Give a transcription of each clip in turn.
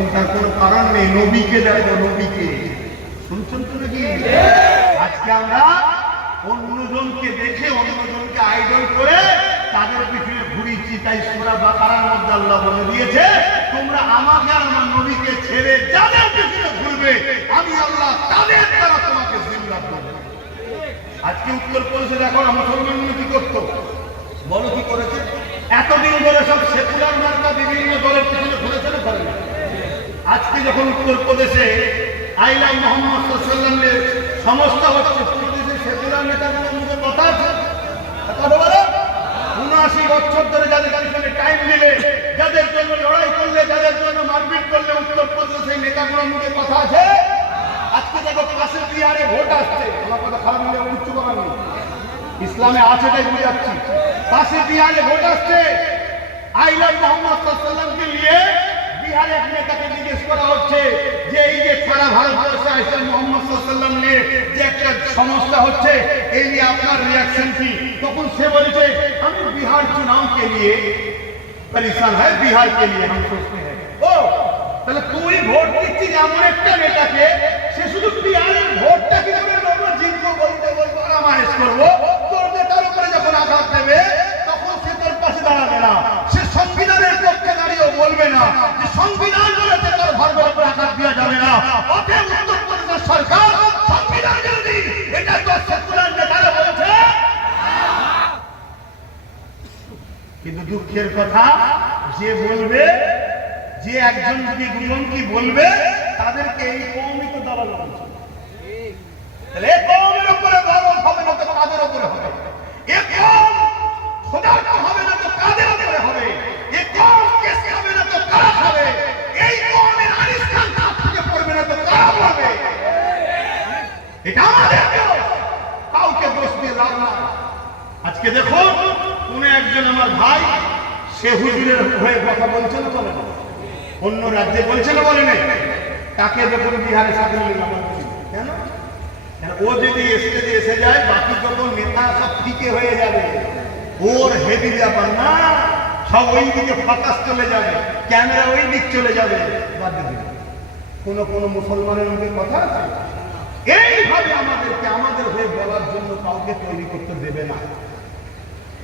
চিন্তার কোনো কারণ নেই নবীকে দেখো নবীকে। শুনছেন তো নাকি? আজকে আমরা অন্যজনকে দেখে অন্যজনকে আইডল করে তাদের পিছনে ঘুরিয়েছি তাই সুরা বাকারার মধ্যে আল্লাহ বলে দিয়েছে তোমরা আমাকে আর আমার নবীকে ছেড়ে যাদের পিছনে ঘুরবে আমি আল্লাহ তাদের দ্বারা তোমাকে জিন্দা করব। আজকে উত্তরপ্রদেশে দেখো না মুসলমানগুলো কি করতো? বলো কি করেছে? এতদিন ধরে সব সেকুলার মার্কা বিভিন্ন দলের পিছনে ঘুরেছে? আজকে যখন উত্তরপ্রদেশে আইলাম মোহাম্মদ সমস্যা হচ্ছে আজকে ভোট আসছে। ইসলামে আছে তাই বুঝাচ্ছি পাশে বিহারে ভোট আসছে। আইলাম মোহাম্মদ নিয়ে আর এক নেতাকে জিজ্ঞেস করা হচ্ছে যে এই যে সারা ভারতবর্ষে আসেন মোহাম্মদ সাল্লাম নিয়ে যে একটা সমস্যা হচ্ছে, এই নিয়ে আপনার রিয়াকশন কি? তখন সে বলেছে, আমি বিহার চুনাও কে নিয়ে परेशान है बिहार के लिए हम सोचते हैं ओ তাহলে তুই ভোট দিচ্ছিস এমন একটা নেতাকে বলবে না যে সংবিধান বলেছে তোর ধর্মের উপরে আঘাত দেওয়া যাবে না। অতএব উত্তরপ্রদেশের সরকার সংবিধান বিরোধী এটা তো সেকুলার নেতারা বলেছে। কিন্তু দুঃখের কথা, যে বলবে, যে একজন যদি গুরুমন্ত্রী বলবে, তাদেরকে এই কৌমি তো দালাল তাহলে এ কৌমের উপরে দালাল হবে না তো কাদের উপরে হবে। এ কৌম খোদার হবে এটা আমাদের কাউকে দোষ দিয়ে লাভ নাই। আজকে দেখো, কোন একজন আমার ভাই, সে হুজুরের হয়ে কথা বলছে না বলে না অন্য রাজ্যে বলছে না বলে নাই। তাকে দেখুন বিহারে নিলাম কেন? ও যদি স্টেজে এসে যায়, বাকি যখন নেতা সব ফিকে হয়ে যাবে। ওর হেভি ব্যাপার না। সব ওই দিকে ফোকাস চলে যাবে। ক্যামেরা ওই দিক চলে যাবে। বাদ দিয়ে কোনো কোনো মুসলমানের মধ্যে কথা আছে? এইভাবে আমাদেরকে আমাদের হয়ে বলার জন্য কাউকে তৈরি করতে দেবে না।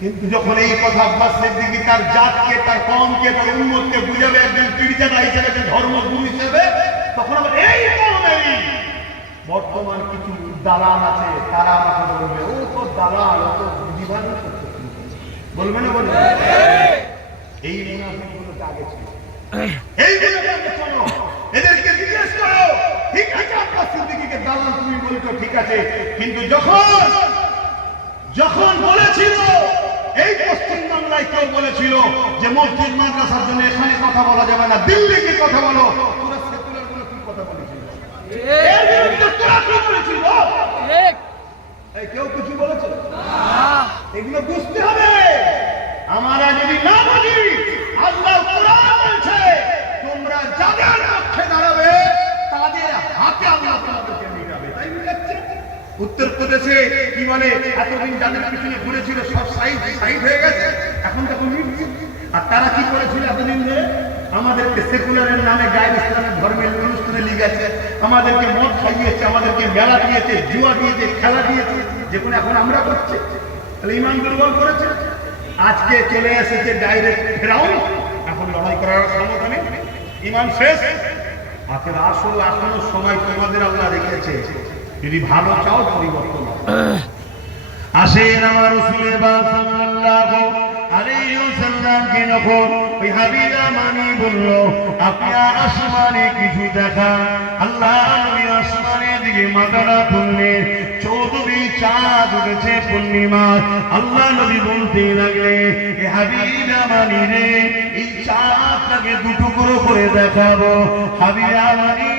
কিন্তু যখন এই কথা আব্বাস সিদ্দিকী তার জাতকে তার কমকে তার উন্মতকে বুঝাবে একজন পীড়িতাটা হিসেবে একজন ধর্মগুরু হিসেবে তখন আবার এই কমেই বর্তমান কিছু দালাল আছে তারা আমাকে বলবে ও তো দালাল ও তো করছে বলবে না বলবে না? এই মুনাফিকগুলো তো আগে ছিল। এই গুলোকে আগে শোনো এদেরকে জিজ্ঞেস করো ঠিক আছে আব্বাস সিদ্দিকীকে দালাল বলছো ঠিক আছে কিন্তু যখন যখন বলেছিল এই পশ্চিম বাংলায় কেউ বলেছিল যে মসজিদ মাদ্রাসার জন্য এখানে কথা বলা যাবে না বলো গুলো কি কথা কেউ কিছু বলেছে? এগুলো বুঝতে হবে। আমরা যদি না বুঝি আল্লাহ বলছে তোমরা যাদের পক্ষে দাঁড়াবে তাদের হাতে আল্লাহ তোমাদেরকে মিটাবে তাই মিটাচ্ছে উত্তরপ্রদেশে কি বলে এতদিন যাদের পিছনে ঘুরেছিল সব সাইড সাইড হয়ে গেছে, এখন তখন আর তারা কি করেছিল এতদিন ধরে? আমাদেরকে সেকুলারের নামে গায়ের ইসলামের ধর্মের অনুষ্ঠানে লিয়ে গেছে আমাদেরকে মদ খাইয়েছে, আমাদেরকে মেলা দিয়েছে, জুয়া দিয়েছে, খেলা দিয়েছে যেগুলো এখন আমরা করছি। তাহলে ইমান দুর্বল করেছে? আজকে চলে এসেছে ডাইরেক্ট ফেরাউন এখন লড়াই করার ক্ষমতা নেই। ইমান শেষ? আখের আসল এখনও সময় তোমাদের আল্লাহ রেখেছে যদি ভালো চাও, পরিবর্তন আসেন আমার রসুলে বা সাল্লাল্লাহু আলাইহি ওয়াসাল্লামকে যখন ওই হাবিবা মানি বলল, আপনি আসমানে কিছু দেখান আল্লাহ নবী আসমানের দিকে মাথাটা তুললেন চৌধুরী চাঁদ উঠেছে পূর্ণিমা আল্লাহ নবী বলতে লাগলে, এ হাবিবা মানি রে, এই চাঁদটাকে দুটুকরো করে দেখাবো। হাবিবা মানি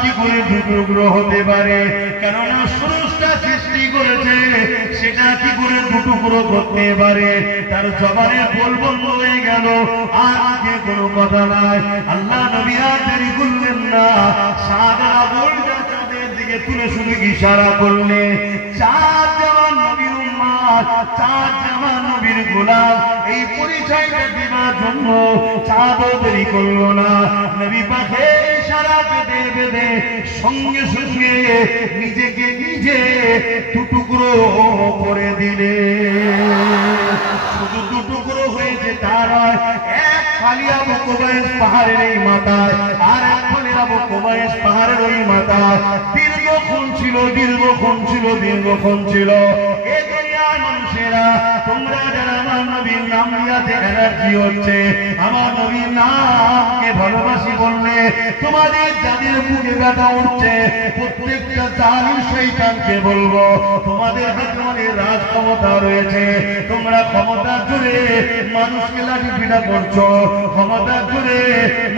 কি করে দুটুকরো হতে পারে। কেননা স্রষ্টা সৃষ্টি করেছে, সেটা কি করে দুটুকরো করতে পারে? তার জবানে বল বন্ধ হয়ে গেল, আর আগে কোনো কথা নাই। আল্লাহ নবী আর দেরি না। সাদা বলটা চাঁদের দিকে তুলে শুধু ইশারা করলে চাঁদ যেমন চাঁদ আমার নবীর গোলাম। এই পরিচয়টা দেওয়ার জন্য চাঁদও দেরি করল না। নবী পাখে সারা বেঁধে বেঁধে সঙ্গে সঙ্গে নিজেকে নিজে টুকরো করে দিলে। শুধু দুটুকরো হয়েছে তা নয়, এক খালি আবু পাহাড়ের এই মাথায় আর এক ফলে আবু পাহাড়ের ওই মাথায়। দীর্ঘক্ষণ ছিল দীর্ঘক্ষণ ছিল দীর্ঘক্ষণ ছিল। মানুষকে লাঠি করছ ক্ষমতা জুড়ে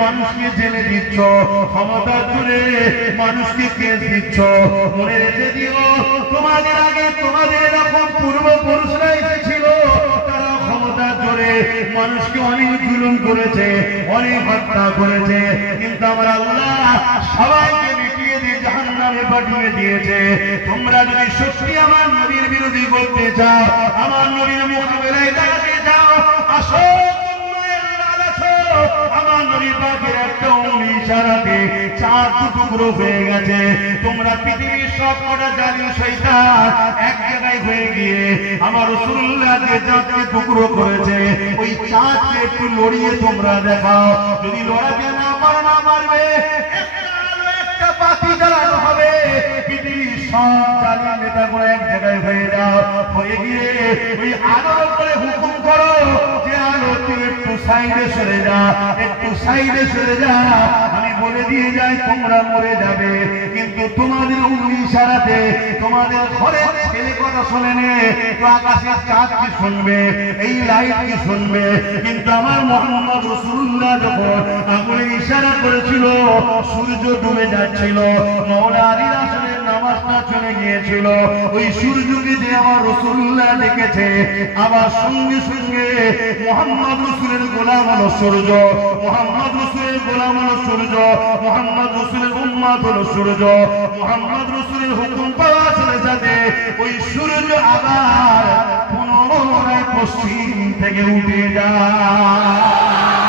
মানুষকে জেলে দিচ্ছ ক্ষমতা জুড়ে মানুষকে কেস দিচ্ছ মনে রেখে দিও তোমাদের আগে তোমাদের এরকম পূর্বপুরুষরা এসেছিল তারা জোরে মানুষকে অনেক জুলুম করেছে, অনেক হত্যা করেছে, কিন্তু আমার আল্লাহ সবাইকে মিটিয়ে দিয়ে জাহান্নামে পাঠিয়ে দিয়েছে তোমরা যদি সত্যি আমার নবীর বিরোধী করতে চাও, আমার নবীর মোকাবেলায় দাঁড়াতে চাও, আসো। আমার নবী পাকের একটা ইশারাতে চার হয়ে গেছে। তোমরা পৃথিবীর সব কটা শৈতান এক জায়গায় হয়ে গিয়ে আমার রসুল্লাহ যে টুকরো করেছে। ওই চাঁদকে একটু লড়িয়ে তোমরা দেখাও। যদি লড়াতে না পারো, না পারবে একটা জ্বালানো হবে। পৃথিবীর সব নেতা করে এক জায়গায় হয়ে যাও। হয়ে গিয়ে ওই উপরে হুকুম করো একটু সাইডে সরে যা, একটু সাইডে সরে যা। দিয়ে যায়, তোমরা মরে যাবে। কিন্তু তোমাদের উঙ্গলি ইশারাতে তোমাদের ঘরে ছেলে কথা শোনে নে, তো আকাশের চাঁদ কি শুনবে, এই লাইট কি শুনবে? কিন্তু আমার মোহাম্মদ রসুল্লাহ যখন আগুনে ইশারা করেছিল, সূর্য ডুবে যাচ্ছিল, মৌলা আলীর চলে গিয়েছিল। ওই সূর্যকে যে আমার রসুল্লাহ ডেকেছে আবার সঙ্গে সঙ্গে মোহাম্মদ রসুলের গোলাম হলো সূর্য, মোহাম্মদ রসুলের গোলাম হলো সূর্য, মোহাম্মদ রসুলের উম্মাদ হলো সূর্য, মোহাম্মদ রসুলের হুকুম পাওয়া সাথে সাথে ওই সূর্য আবার পুনরায় পশ্চিম থেকে উঠে যায়।